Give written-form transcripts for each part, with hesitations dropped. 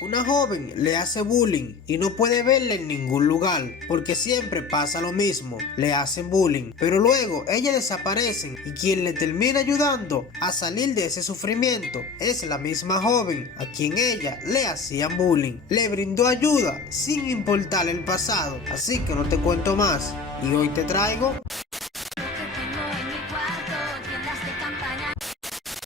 Una joven le hace bullying y no puede verla en ningún lugar porque siempre pasa lo mismo, le hacen bullying, pero luego ella desaparece y quien le termina ayudando a salir de ese sufrimiento es la misma joven a quien ella le hacían bullying. Le brindó ayuda sin importar el pasado, así que no te cuento más y hoy te traigo.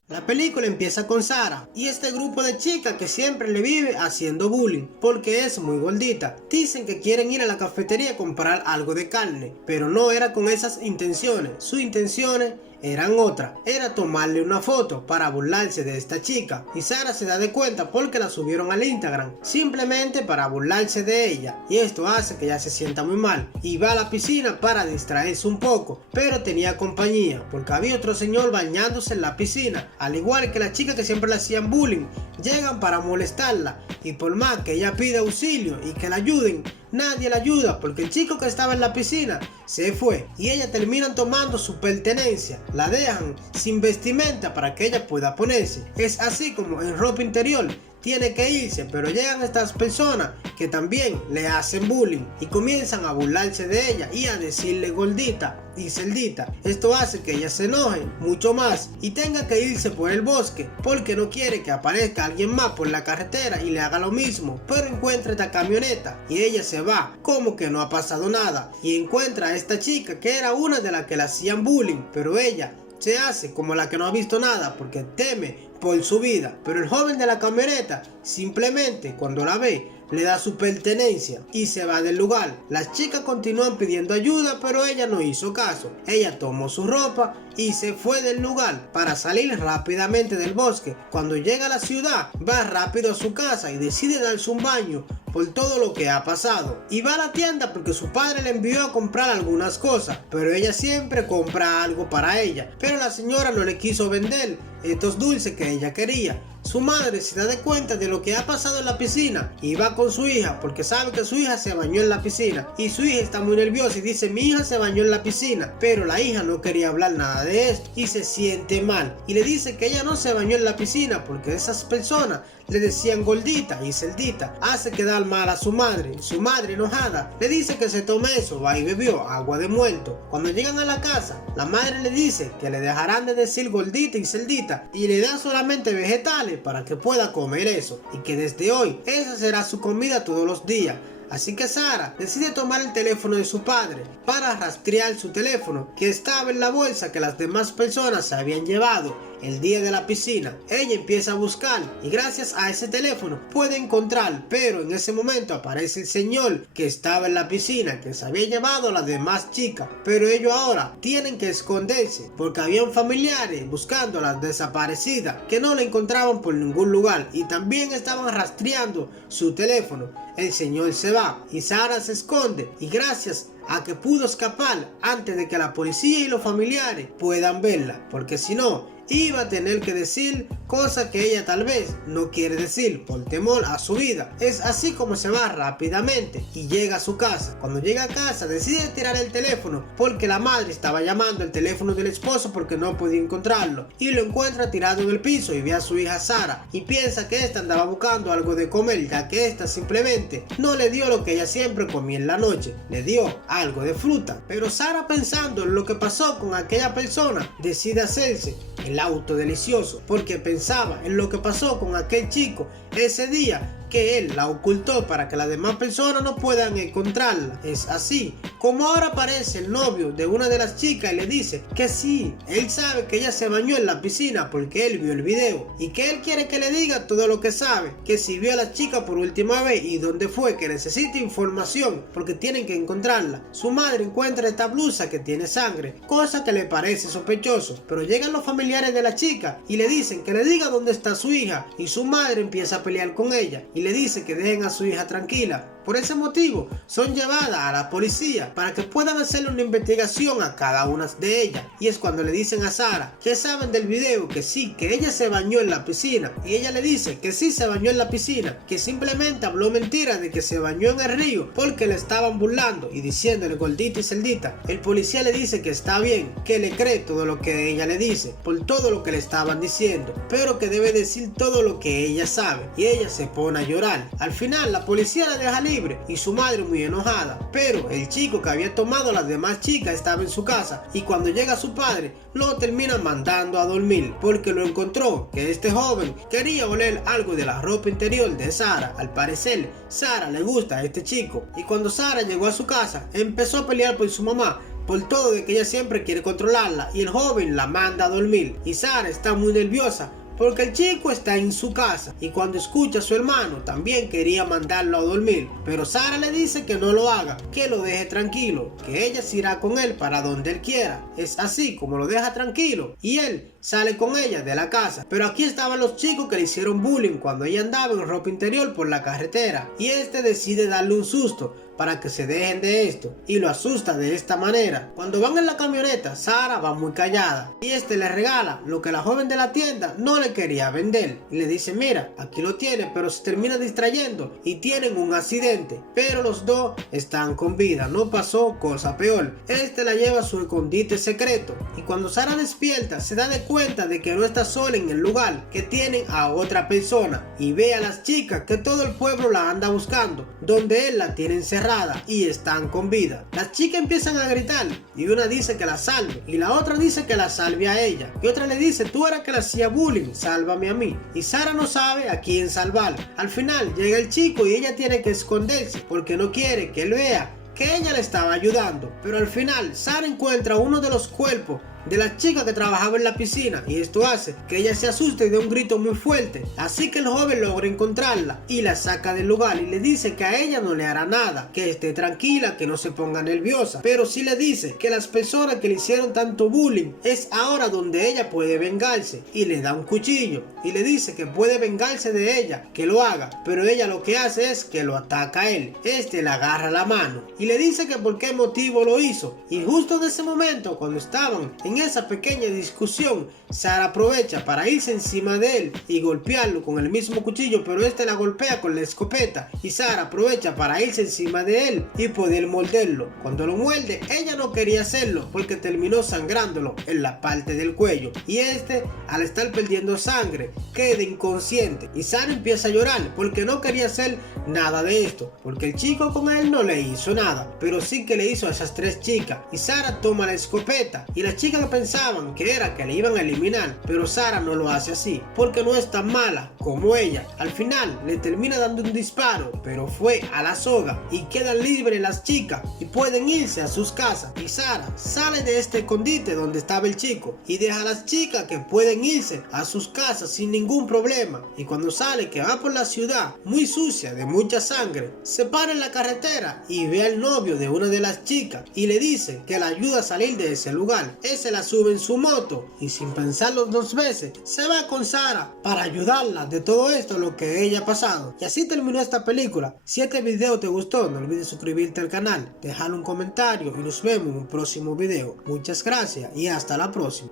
La película empieza con Sara y este grupo de chicas que siempre le vive haciendo bullying porque es muy gordita. Dicen que quieren ir a la cafetería a comprar algo de carne, pero no era con esas intenciones. Sus intenciones eran otras, era tomarle una foto para burlarse de esta chica y Sara se da de cuenta porque la subieron al Instagram simplemente para burlarse de ella y esto hace que ella se sienta muy mal y va a la piscina para distraerse un poco, pero tenía compañía porque había otro señor bañándose en la piscina, al igual que la chica que siempre le hacían bullying. Llegan para molestarla y por más que ella pide auxilio y que la ayuden, nadie la ayuda porque el chico que estaba en la piscina se fue y ella terminan tomando su pertenencia, la dejan sin vestimenta para que ella pueda ponerse. Es así como en ropa interior tiene que irse, pero llegan estas personas que también le hacen bullying y comienzan a burlarse de ella y a decirle gordita y cerdita. Esto hace que ella se enoje mucho más y tenga que irse por el bosque porque no quiere que aparezca alguien más por la carretera y le haga lo mismo, pero encuentra esta camioneta y ella se va como que no ha pasado nada y encuentra a esta chica que era una de las que le hacían bullying, pero ella se hace como la que no ha visto nada porque teme por su vida, pero el joven de la camioneta simplemente cuando la ve le da su pertenencia y se va del lugar. Las chicas continúan pidiendo ayuda, pero ella no hizo caso. Ella tomó su ropa y se fue del lugar para salir rápidamente del bosque. Cuando llega a la ciudad, va rápido a su casa y decide darse un baño por todo lo que ha pasado. Y va a la tienda porque su padre le envió a comprar algunas cosas, pero ella siempre compra algo para ella. Pero la señora no le quiso vender estos dulces que ella quería. Su madre se da de cuenta de lo que ha pasado en la piscina y va con su hija porque sabe que su hija se bañó en la piscina y su hija está muy nerviosa y dice: mi hija se bañó en la piscina, pero la hija no quería hablar nada de esto y se siente mal y le dice que ella no se bañó en la piscina porque esas personas le decían gordita y cerdita. Hace quedar mal a su madre. Su madre enojada le dice que se tome eso, va y bebió agua de muerto. Cuando llegan a la casa, la madre le dice que le dejarán de decir gordita y cerdita y le dan solamente vegetales para que pueda comer eso y que desde hoy esa será su comida todos los días. Así que Sara decide tomar el teléfono de su padre para rastrear su teléfono que estaba en la bolsa que las demás personas se habían llevado el día de la piscina. Ella empieza a buscar y gracias a ese teléfono puede encontrar, pero en ese momento aparece el señor que estaba en la piscina que se había llevado a las demás chicas, pero ellos ahora tienen que esconderse porque habían familiares buscando a las desaparecidas que no la encontraban por ningún lugar y también estaban rastreando su teléfono. El señor se va y Sara se esconde y gracias a que pudo escapar antes de que la policía y los familiares puedan verla, porque si no iba a tener que decir cosas que ella tal vez no quiere decir por temor a su vida. Es así como se va rápidamente y llega a su casa. Cuando llega a casa decide tirar el teléfono porque la madre estaba llamando el teléfono del esposo porque no podía encontrarlo y lo encuentra tirado en el piso y ve a su hija Sara y piensa que esta andaba buscando algo de comer, ya que esta simplemente no le dio lo que ella siempre comía en la noche, le dio algo de fruta. Pero Sara, pensando en lo que pasó con aquella persona, decide hacerse el auto delicioso porque pensaba en lo que pasó con aquel chico ese día que él la ocultó para que las demás personas no puedan encontrarla. Es así como ahora aparece el novio de una de las chicas y le dice que sí, él sabe que ella se bañó en la piscina porque él vio el video y que él quiere que le diga todo lo que sabe, que si vio a la chica por última vez y dónde fue, que necesita información porque tienen que encontrarla. Su madre encuentra esta blusa que tiene sangre, cosa que le parece sospechoso, pero llegan los familiares de la chica y le dicen que le diga dónde está su hija y su madre empieza a pelear con ella y le dice que dejen a su hija tranquila. Por ese motivo son llevadas a la policía para que puedan hacerle una investigación a cada una de ellas. Y es cuando le dicen a Sara que saben del video, que sí, que ella se bañó en la piscina. Y ella le dice que sí se bañó en la piscina, que simplemente habló mentira de que se bañó en el río porque le estaban burlando y diciéndole gordita y cerdita. El policía le dice que está bien, que le cree todo lo que ella le dice por todo lo que le estaban diciendo, pero que debe decir todo lo que ella sabe. y ella se pone a llorar. Al final la policía la deja libre y su madre muy enojada, pero el chico que había tomado a las demás chicas estaba en su casa y cuando llega su padre lo termina mandando a dormir porque lo encontró que este joven quería oler algo de la ropa interior de Sara. Al parecer Sara le gusta a este chico y cuando Sara llegó a su casa empezó a pelear por su mamá por todo de que ella siempre quiere controlarla y el joven la manda a dormir y Sara está muy nerviosa porque el chico está en su casa y cuando escucha a su hermano también quería mandarlo a dormir, pero Sara le dice que no lo haga, que lo deje tranquilo, que ella se irá con él para donde él quiera. Es así como lo deja tranquilo y él sale con ella de la casa. Pero aquí estaban los chicos que le hicieron bullying cuando ella andaba en ropa interior por la carretera y este decide darle un susto para que se dejen de esto y lo asusta de esta manera. Cuando van en la camioneta, Sara va muy callada y este le regala lo que la joven de la tienda no le quería vender y le dice: mira, aquí lo tiene, pero se termina distrayendo y tienen un accidente, pero los dos están con vida, no pasó cosa peor. Este la lleva a su escondite secreto y cuando Sara despierta se da de cuenta de que no está sola en el lugar, que tienen a otra persona y ve a las chicas que todo el pueblo la anda buscando, donde él la tiene encerrada y están con vida. Las chicas empiezan a gritar y una dice que la salve y la otra dice que la salve a ella y otra le dice: tú eras que le hacía bullying, sálvame a mí. Y Sara no sabe a quién salvar. Al final llega el chico y ella tiene que esconderse porque no quiere que él vea que ella le estaba ayudando, pero al final Sara encuentra uno de los cuerpos de la chica que trabajaba en la piscina y esto hace que ella se asuste y dé un grito muy fuerte, así que el joven logra encontrarla y la saca del lugar y le dice que a ella no le hará nada, que esté tranquila, que no se ponga nerviosa, pero sí le dice que las personas que le hicieron tanto bullying es ahora donde ella puede vengarse y le da un cuchillo y le dice que puede vengarse de ella, que lo haga, pero ella lo que hace es que lo ataca a él. Este le agarra la mano y le dice que por qué motivo lo hizo y justo en ese momento cuando estaban en esa pequeña discusión, Sara aprovecha para irse encima de él y golpearlo con el mismo cuchillo, pero este la golpea con la escopeta y Sara aprovecha para irse encima de él y poder morderlo. Cuando lo muerde, ella no quería hacerlo porque terminó sangrándolo en la parte del cuello y este, al estar perdiendo sangre, queda inconsciente y Sara empieza a llorar porque no quería hacer nada de esto, porque el chico con él no le hizo nada, pero sí que le hizo a esas tres chicas y Sara toma la escopeta y las chicas pensaban que era que le iban a eliminar, pero Sara no lo hace así porque no es tan mala como ella. Al final le termina dando un disparo, pero fue a la soga y quedan libres las chicas y pueden irse a sus casas y Sara sale de este escondite donde estaba el chico y deja a las chicas que pueden irse a sus casas sin ningún problema. Y cuando sale que va por la ciudad muy sucia de mucha sangre, se para en la carretera y ve al novio de una de las chicas y le dice que la ayuda a salir de ese lugar. Ese la sube en su moto y sin pensarlo dos veces se va con Sara para ayudarla de todo esto lo que ella ha pasado. Y así terminó esta película. Si este video te gustó, no olvides suscribirte al canal, dejar un comentario y nos vemos en un próximo video. Muchas gracias y hasta la próxima.